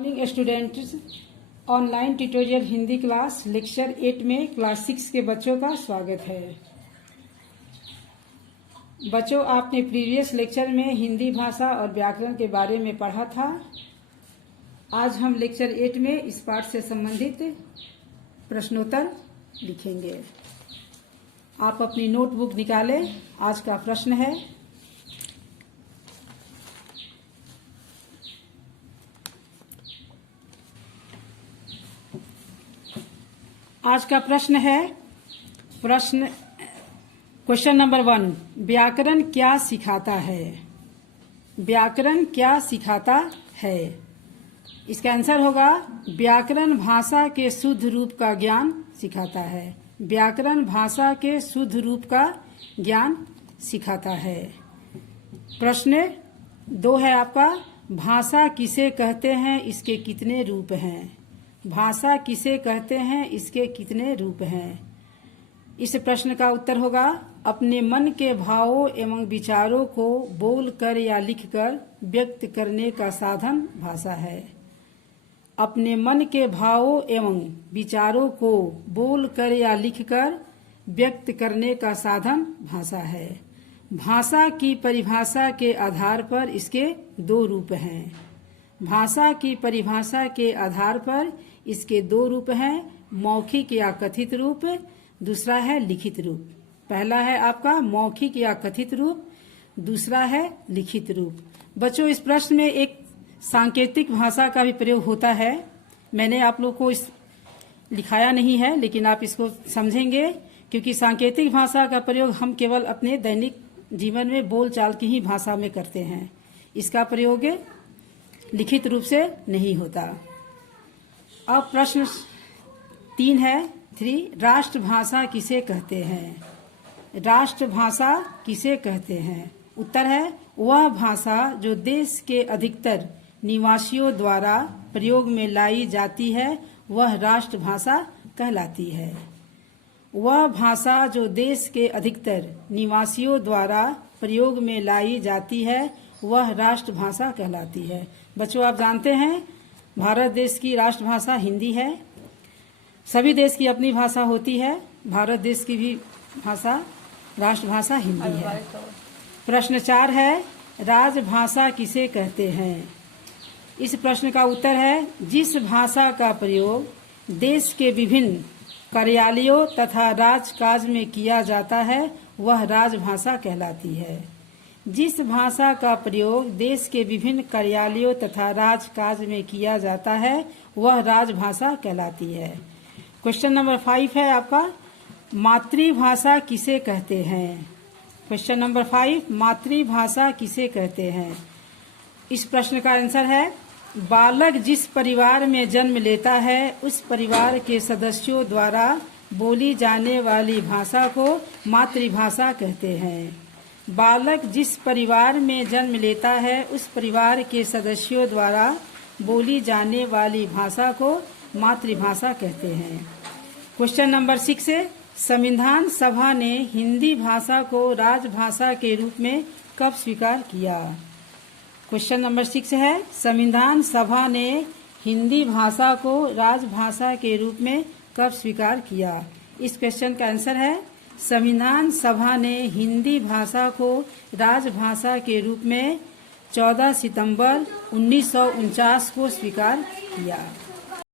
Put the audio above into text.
Morning students, online tutorial Hindi class lecture 8 में class 6 के बच्चों का स्वागत है। बच्चों, आपने प्रीवियस लेक्चर में हिंदी भाषा और व्याकरण के बारे में पढ़ा था। आज हम लेक्चर 8 में इस पाठ से संबंधित प्रश्नोत्तर लिखेंगे। आप अपनी नोटबुक निकालें। आज का प्रश्न है, क्वेश्चन नंबर 1, व्याकरण क्या सिखाता है? व्याकरण क्या सिखाता है? इसका आंसर होगा व्याकरण भाषा के शुद्ध रूप का ज्ञान सिखाता है। व्याकरण भाषा के शुद्ध रूप का ज्ञान सिखाता है। प्रश्न 2 है आपका, भाषा किसे कहते हैं, इसके कितने रूप हैं? भाषा किसे कहते हैं, इसके कितने रूप हैं? इस प्रश्न का उत्तर होगा अपने मन के भावों एवं विचारों को बोल कर या लिखकर व्यक्त करने का साधन भाषा है। अपने मन के भावों एवं विचारों को बोल कर या लिखकर व्यक्त करने का साधन भाषा है। भाषा की परिभाषा के आधार पर इसके 2 रूप हैं। भाषा की परिभाषा के आधार पर इसके 2 रूप हैं, मौखिक या कथित रूप, दूसरा है लिखित रूप। पहला है आपका मौखिक या कथित रूप, दूसरा है लिखित रूप। बच्चों, इस प्रश्न में एक सांकेतिक भाषा का भी प्रयोग होता है। मैंने आप लोग को इस लिखाया नहीं है, लेकिन आप इसको समझेंगे, क्योंकि सांकेतिक भाषा का प्रयोग हम केवल अपने दैनिक जीवन में बोलचाल की ही भाषा में करते हैं। इसका प्रयोग लिखित रूप से नहीं होता। अब प्रश्न 3 है, 3, राष्ट्रभाषा किसे कहते हैं? राष्ट्रभाषा किसे कहते हैं? उत्तर है वह भाषा जो देश के अधिकतर निवासियों द्वारा प्रयोग में लाई जाती है, वह राष्ट्रभाषा कहलाती है। वह भाषा जो देश के अधिकतर निवासियों द्वारा प्रयोग में लाई जाती है, वह राष्ट्रभाषा कहलाती है। बच्चों, आप जानते हैं भारत देश की राष्ट्रभाषा हिंदी है। सभी देश की अपनी भाषा होती है, भारत देश की भी भाषा राष्ट्रभाषा हिंदी है। प्रश्न 4 है, राजभाषा किसे कहते हैं? इस प्रश्न का उत्तर है जिस भाषा का प्रयोग देश के विभिन्न कार्यालयों तथा राजकाज में किया जाता है, वह राजभाषा कहलाती है। जिस भाषा का प्रयोग देश के विभिन्न कार्यालयों तथा राजकाज में किया जाता है, वह राजभाषा कहलाती है। क्वेश्चन नंबर 5 है आपका, मातृभाषा किसे कहते हैं? क्वेश्चन नंबर 5, मातृभाषा किसे कहते हैं? इस प्रश्न का आंसर है बालक जिस परिवार में जन्म लेता है, उस परिवार के सदस्यों द्वारा बोली जाने वाली भाषा को मातृभाषा कहते हैं। बालक जिस परिवार में जन्म लेता है, उस परिवार के सदस्यों द्वारा बोली जाने वाली भाषा को मातृभाषा कहते हैं। क्वेश्चन नंबर 6 है, संविधान सभा ने हिंदी भाषा को राजभाषा के रूप में कब स्वीकार किया? क्वेश्चन नंबर 6 है, संविधान सभा ने हिंदी भाषा को राजभाषा के रूप में कब स्वीकार किया? इस क्वेश्चन का आंसर है संविधान सभा ने हिंदी भाषा को राजभाषा के रूप में 14 सितंबर 1949 को स्वीकार किया।